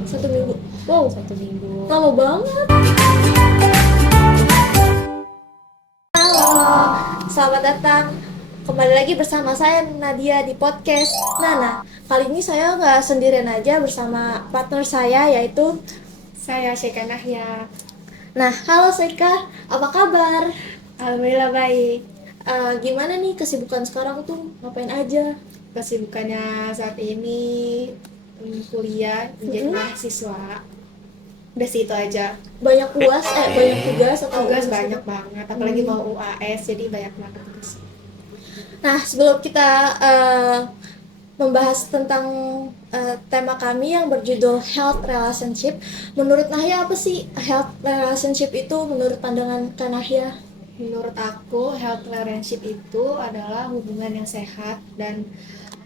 1 minggu. Wow, 1 minggu. lama banget. Halo, selamat datang kembali lagi bersama saya Nadia di podcast Nana. Kali ini saya nggak sendirian aja, bersama partner saya yaitu Saya Syeka Nahya. Nah, halo Seka, apa kabar? Alhamdulillah baik. Gimana nih kesibukan sekarang tuh? Ngapain aja? Kesibukannya saat ini kuliah menjadi mahasiswa. Udah sih itu aja. Banyak banyak tugas atau Tugas uas banyak gitu? banget, apalagi mau UAS jadi banyak banget tugas. Nah, sebelum kita membahas tentang tema kami yang berjudul health relationship, menurut Nahya apa sih health relationship itu menurut pandangan Kak Nahya? Menurut aku, health relationship itu adalah hubungan yang sehat dan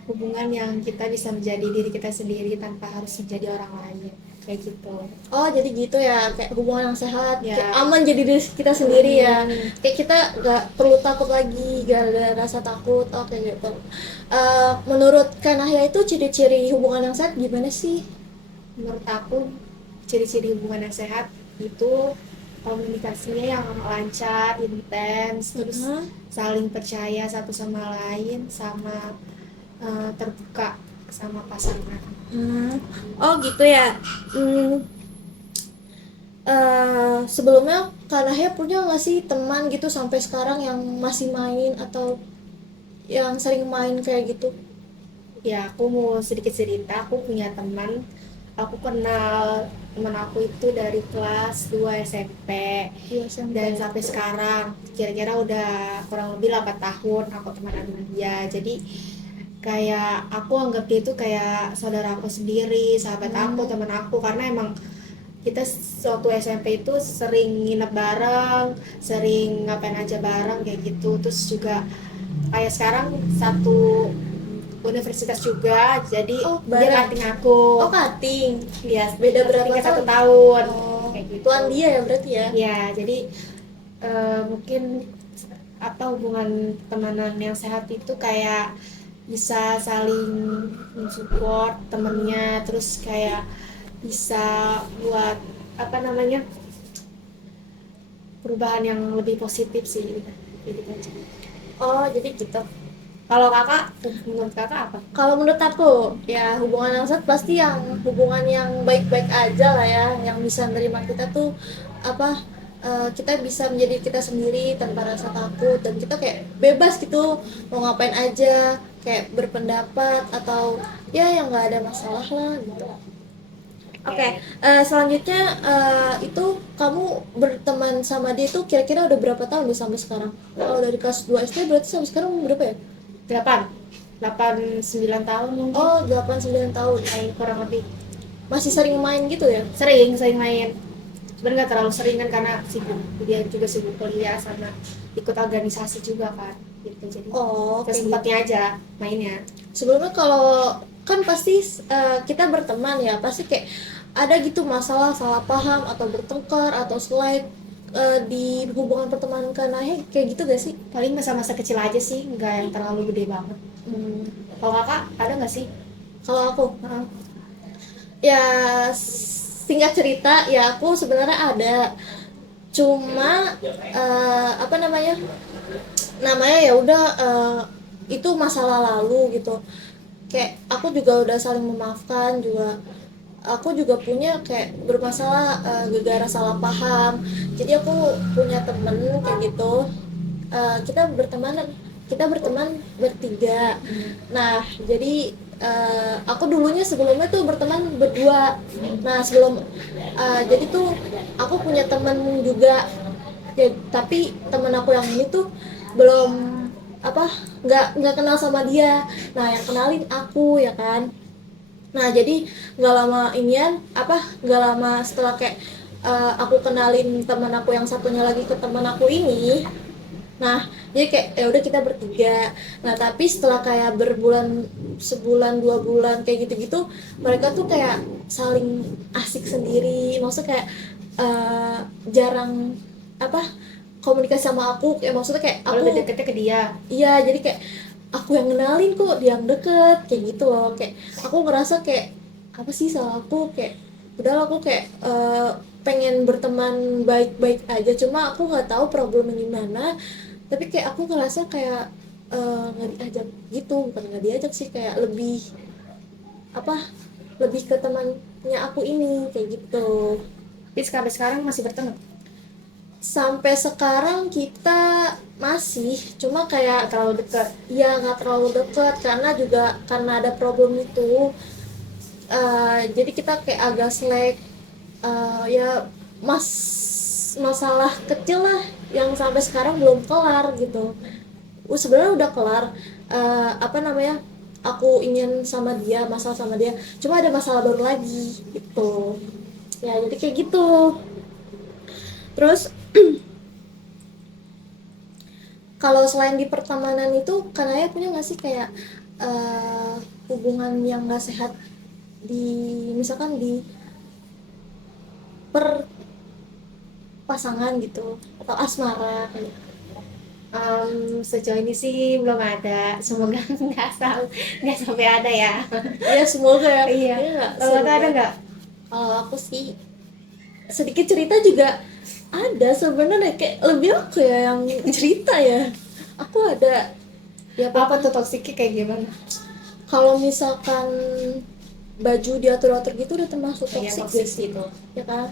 hubungan yang kita bisa menjadi diri kita sendiri tanpa harus menjadi orang lain. Kayak gitu. Oh, jadi gitu ya, kayak hubungan yang sehat, Ya. kayak aman jadi diri kita sendiri ya. Kayak kita gak perlu takut lagi, gak ada rasa takut, oh kayak gitu. Menurut Kak Nahya itu ciri-ciri hubungan yang sehat gimana sih? Menurut aku, ciri-ciri hubungan yang sehat itu komunikasinya yang lancar, intens, terus saling percaya satu sama lain, sama terbuka sama pasangan. Oh gitu ya. Sebelumnya Kak Nahya punya nggak sih teman gitu sampai sekarang yang masih main atau yang sering main kayak gitu? Ya, aku mau sedikit cerita. Aku punya teman, aku kenal teman aku itu dari kelas 2 SMP Iya, SMP. dan sampai sekarang kira-kira udah kurang lebih 8 tahun aku temenan sama dia. Jadi kayak aku anggap dia itu kayak saudara aku sendiri, sahabat aku, teman aku, karena emang kita waktu SMP itu sering nginep bareng, sering ngapain aja bareng kayak gitu. Terus juga kayak sekarang satu universitas juga, jadi Oh, dia bareng. cutting aku. Oh, cutting. Dia Beda berapa tingkat 1 tahun? tahun. Oh, Kayak gitu. tuan dia ya berarti ya? Ya, jadi mungkin apa hubungan pertemanan yang sehat itu kayak bisa saling mensupport temennya, terus kayak bisa buat apa namanya perubahan yang lebih positif sih. Jadi aja. Oh, jadi gitu. Kalau kakak, menurut kakak apa? Kalau menurut aku, ya hubungan yang sehat pasti yang hubungan yang baik-baik aja lah ya, yang bisa menerima kita tuh apa, kita bisa menjadi kita sendiri tanpa rasa takut, dan kita kayak bebas gitu mau ngapain aja, kayak berpendapat atau ya yang nggak ada masalah lah gitu. Oke, selanjutnya itu kamu berteman sama dia tuh kira-kira udah berapa tahun nih sampai sekarang? Kalau dari kelas 2 SD berarti sampai sekarang berapa ya? 8 9 tahun mungkin. Oh, 8-9 tahun. Kurang lebih. Masih sering main gitu ya? Sering main. Sebenarnya nggak terlalu sering kan karena sibuk, dia juga sibuk kuliah sama ikut organisasi juga kan gitu, jadi sempatnya aja mainnya. Sebelumnya kalau kan pasti kita berteman ya, pasti kayak ada gitu masalah salah paham atau bertengkar atau slide di hubungan pertemanan Kanahe kayak gitu gak sih? Paling masa-masa kecil aja sih, nggak yang terlalu gede banget. Kalau kakak ada nggak sih? Kalau aku ya singkat cerita ya, aku sebenarnya ada, cuma apa namanya ya udah, itu masalah lalu gitu. Kayak aku juga udah saling memaafkan juga. Aku juga punya kayak bermasalah gara-gara salah paham. Jadi aku punya temen kayak gitu. Kita berteman bertiga. Nah, jadi aku dulunya sebelumnya tuh berteman berdua. Nah, jadi tuh aku punya temen juga ya, tapi temen aku yang ini tuh belum apa, nggak kenal sama dia. Nah, yang kenalin aku ya kan. Nah, jadi nggak lama setelah kayak aku kenalin teman aku yang satunya lagi ke teman aku ini. Nah, jadi kayak ya udah kita bertiga. Nah, tapi setelah kayak sebulan 2 bulan kayak gitu-gitu, mereka tuh kayak saling asik sendiri. Maksudnya kayak jarang apa komunikasi sama aku. Kayak maksudnya kayak Kalau aku lebih deketnya ke dia. Iya, jadi kayak aku yang kenalin kok dia yang deket kayak gitu loh. Kayak aku ngerasa kayak apa sih salah aku, kayak Padahal aku kayak pengen berteman baik-baik aja, cuma aku nggak tahu problemnya gimana. Tapi kayak aku ngerasa kayak nggak diajak gitu, bukan nggak diajak sih, kayak lebih apa, lebih ke temannya aku ini kayak gitu. Tapi sampai sekarang masih berteman? Sampai sekarang kita masih, cuma Gak kayak terlalu dekat? ya nggak terlalu dekat karena juga karena ada problem itu. Jadi kita kayak agak slack, ya mas masalah kecil lah yang sampai sekarang belum kelar gitu. Sebenarnya udah kelar, apa namanya, aku ingin sama dia, masalah sama dia, cuma ada masalah baru lagi gitu ya, jadi kayak gitu. Terus kalau selain di pertemanan itu, kan Ayah punya nggak sih kayak hubungan yang nggak sehat di, misalkan di perpasangan gitu atau asmara kayak Sejauh ini sih belum ada, semoga nggak sampai ada ya. ya semoga ya, Iya, ya nggak, kalau seru kakak ada banget. nggak? Kalau aku sih sedikit cerita juga ada sebenarnya, kayak lebih aku ya yang cerita ya. Aku ada, ya Apa tuh pokoknya toksiknya kayak gimana? kalau misalkan baju diatur-atur gitu udah termasuk Kayak toksik toksik gak sih, gitu. ya kan?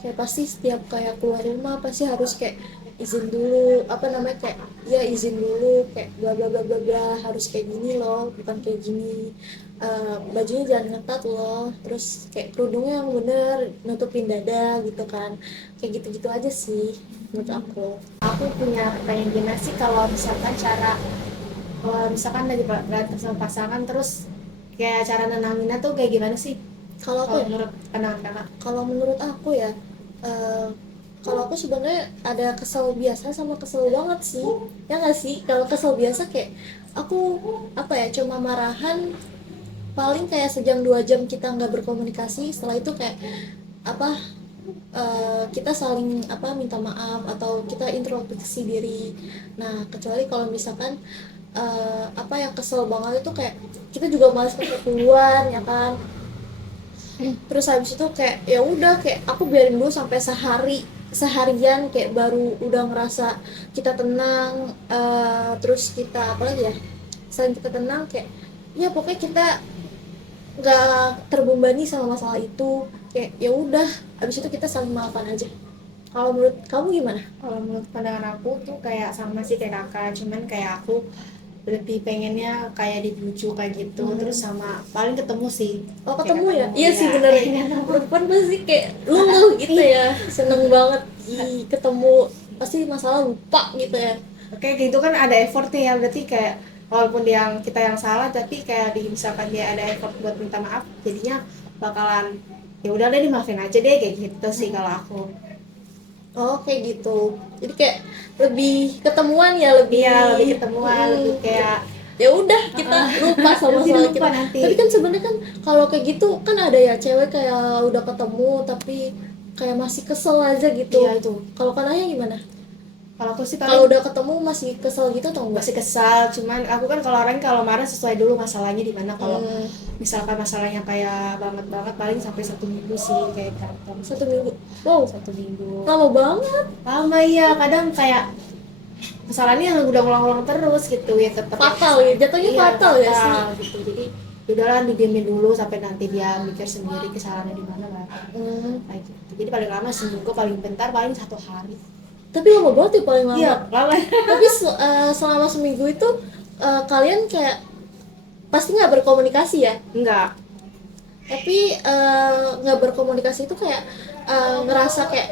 Kayak pasti setiap kayak keluar rumah pasti harus kayak izin dulu, apa namanya, kayak ya izin dulu, kayak bla bla bla bla bla, harus kayak gini loh, bukan kayak gini. Bajunya jangan ngetat loh, terus kayak kerudungnya yang bener nutupin dada gitu kan, kayak gitu-gitu aja sih menurut aku. Aku punya pertanyaan, gimana sih kalau misalkan kalau misalkan lagi berantem sama pasangan, terus kayak cara nenanginnya tuh kayak gimana sih? Kalau aku Kalau ya, menurut pandangan kakak? kalau menurut aku ya, eh, kalau aku sebenarnya ada kesel biasa sama kesel banget sih, ya nggak sih? Kalau kesel biasa kayak aku apa ya, cuma marahan, paling kayak sejam 2 jam kita nggak berkomunikasi, setelah itu kayak apa, kita saling apa, minta maaf atau kita introspeksi diri. Nah kecuali kalau misalkan apa yang kesel banget itu kayak kita juga malas keluar ya kan, terus habis itu kayak ya udah, kayak aku biarin dulu sampai seharian kayak baru udah ngerasa kita tenang. Terus kita apa lagi ya, selain kita tenang kayak ya pokoknya kita nggak terbebani sama masalah itu, kayak ya udah habis itu kita saling maafan aja. Kalau menurut kamu gimana? Kalau menurut pandangan aku tuh kayak sama sih kayak kakak, cuman kayak aku lebih pengennya kayak dibujuk kayak gitu, terus sama paling ketemu sih. Oh Kayak ketemu ya, ketemu iya sih ya. bener, Ketemu. perempuan pasti kayak luluh gitu ya, seneng banget. Ketemu pasti masalah lupa gitu ya. Oke, gitu kan ada effort nih ya, berarti kayak walaupun kita yang salah, tapi kayak misalkan dia ada effort buat minta maaf, jadinya bakalan ya udah deh dimaafin aja deh kayak gitu sih kalau aku. Oh kayak gitu, jadi kayak lebih ketemuan ya, lebih Iya, lebih ketemuan, lebih kayak ya udah kita lupa sama nanti masalah lupa kita. nanti. Tapi kan sebenarnya kan kalau kayak gitu kan ada ya cewek kayak udah ketemu tapi kayak masih kesel aja gitu. Iya itu. Kalau kananya gimana? Kalau aku sih Kalau paling udah ketemu masih kesel gitu atau enggak? masih kesal, cuman aku kan kalau orang kalau marah sesuai dulu masalahnya di mana. Kalau Hmm, misalkan masalahnya kayak banget banget paling sampai 1 minggu sih kayak berantem. 1 minggu, wow, 1 minggu lama banget. lama ya, kadang kayak kesalahannya yang udah ngulang-ngulang terus gitu ya, tetap yang Fatal ya, kesalahan. jatuhnya Iya, fatal ya sih. gitu. Jadi udahlah didiemin dulu sampai nanti dia mikir sendiri kesalahannya di mana lah kayak gitu. Jadi paling lama seminggu, paling bentar paling 1 hari. Tapi lama banget ya, paling Iya, lama. lama. Tapi selama seminggu itu kalian kayak pasti nggak berkomunikasi ya? Enggak, Tapi nggak berkomunikasi itu kayak ngerasa kayak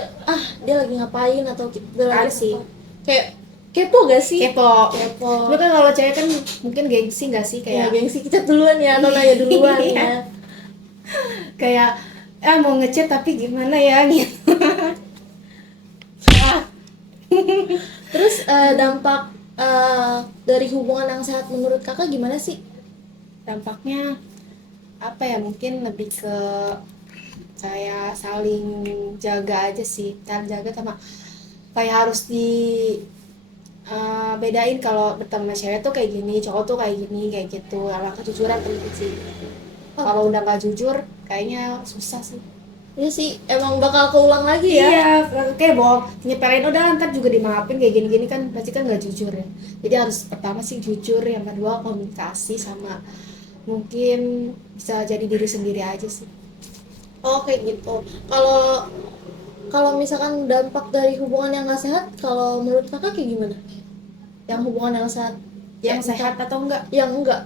dia lagi ngapain atau dia ada lagi sih. apa. Kayak kepo gak sih? Kepo. Kepo. Lu kan kalau cewek kan mungkin gengsi nggak sih, Ya kayak gengsi, kita duluan ya atau nanya duluan Iya. ya. kayak mau ngechat tapi gimana ya gitu. Ah, Terus dampak dari hubungan yang sehat menurut kakak gimana sih? dampaknya apa ya, mungkin lebih ke kayak saling jaga aja sih, saling jaga sama kayak harus bedain kalau berteman cewek tuh kayak gini, cowok tuh kayak gini, kayak gitu. Ala kejujuran penting sih. Oh, Kalau udah nggak jujur kayaknya susah sih. Iya sih, emang bakal keulang lagi ya. Iya, kayak bohong, nyepelin udah ntar juga dimaafin kayak gini-gini kan pasti kan nggak jujur ya. Jadi harus pertama sih jujur, yang kedua komunikasi sama mungkin bisa jadi diri sendiri aja sih. Oh kayak gitu. Kalau kalau misalkan dampak dari hubungan yang nggak sehat, kalau menurut kakak kayak gimana? Yang hubungan yang sehat, Yang kayak misal sehat atau enggak? yang enggak,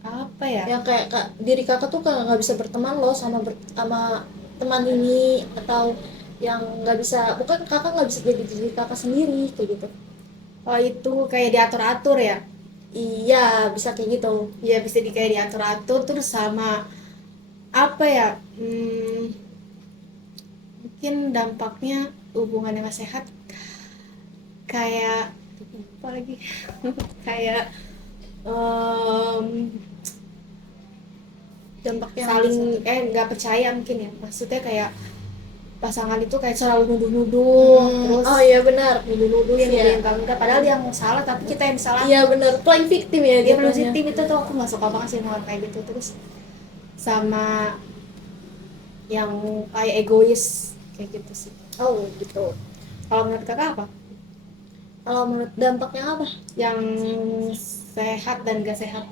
Apa ya? yang kayak diri kakak tuh kayak nggak bisa berteman loh sama sama teman ini, atau yang nggak bisa, bukan kakak nggak bisa jadi diri kakak sendiri kayak gitu. Oh itu kayak diatur-atur ya? Iya, bisa kayak gitu. Ya bisa kayak diatur-atur terus sama apa ya? Mungkin dampaknya hubungan yang gak sehat kayak apa lagi? Kayak em, Dampaknya saling nggak percaya mungkin ya, maksudnya kayak pasangan itu kayak selalu nuduh-nuduh terus oh iya benar. nuduh-nuduh yang Iya. nuduh yang enggak padahal yang salah tapi kita yang salah. Iya benar, playing victim ya Dia jatuhnya. positif itu tuh aku nggak suka banget sih hal kayak gitu, terus sama yang kayak egois kayak gitu sih. Oh gitu. Kalau menurut kakak apa Kalau menurut dampaknya apa? yang sehat dan gak sehat?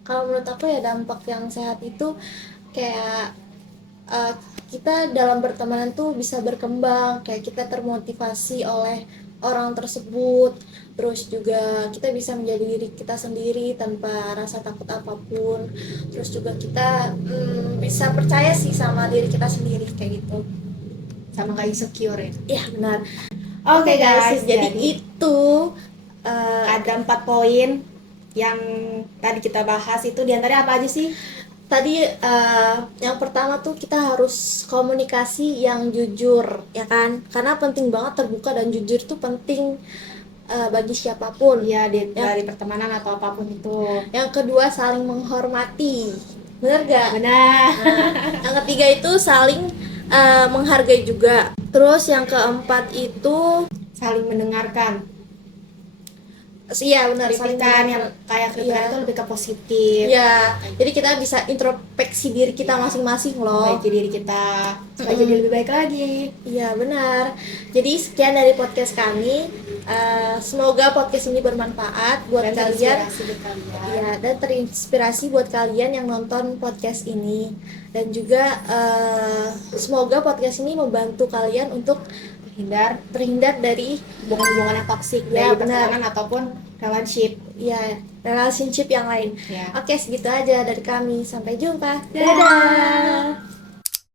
Kalau menurut aku ya dampak yang sehat itu kayak uh, kita dalam pertemanan tuh bisa berkembang, kayak kita termotivasi oleh orang tersebut, terus juga kita bisa menjadi diri kita sendiri tanpa rasa takut apapun, terus juga kita bisa percaya sih sama diri kita sendiri kayak gitu. Sama kayak insecure ya. Iya benar. Oke Oke guys, guys, jadi jadi itu ada 4 poin yang tadi kita bahas, itu diantaranya apa aja sih? tadi yang pertama tuh kita harus komunikasi yang jujur ya kan, karena penting banget terbuka dan jujur tuh penting bagi siapapun. Ya yang dari pertemanan atau apapun itu. yang kedua saling menghormati, bener gak? Benar. Nah, yang ketiga itu saling menghargai juga. Terus yang keempat itu Saling mendengarkan. iya benar, saling Kritikan yang mendengar. kayak kritikan Iya. itu lebih ke positif. Ya, jadi kita bisa introspeksi diri kita Ya, masing-masing loh. memperbaiki diri kita supaya jadi lebih baik lagi. Iya benar. Jadi sekian dari podcast kami. Semoga podcast ini bermanfaat buat Dan kalian. terinspirasi buat kalian. Iya, dan terinspirasi buat kalian yang nonton podcast ini. Dan juga semoga podcast ini membantu kalian untuk terhindar dari Hubungan-hubungan yang toksik, Ya, baik benar. pertemanan ataupun relationship. ya relationship yang lain. Ya. Oke, segitu aja dari kami. Sampai jumpa. Dadah.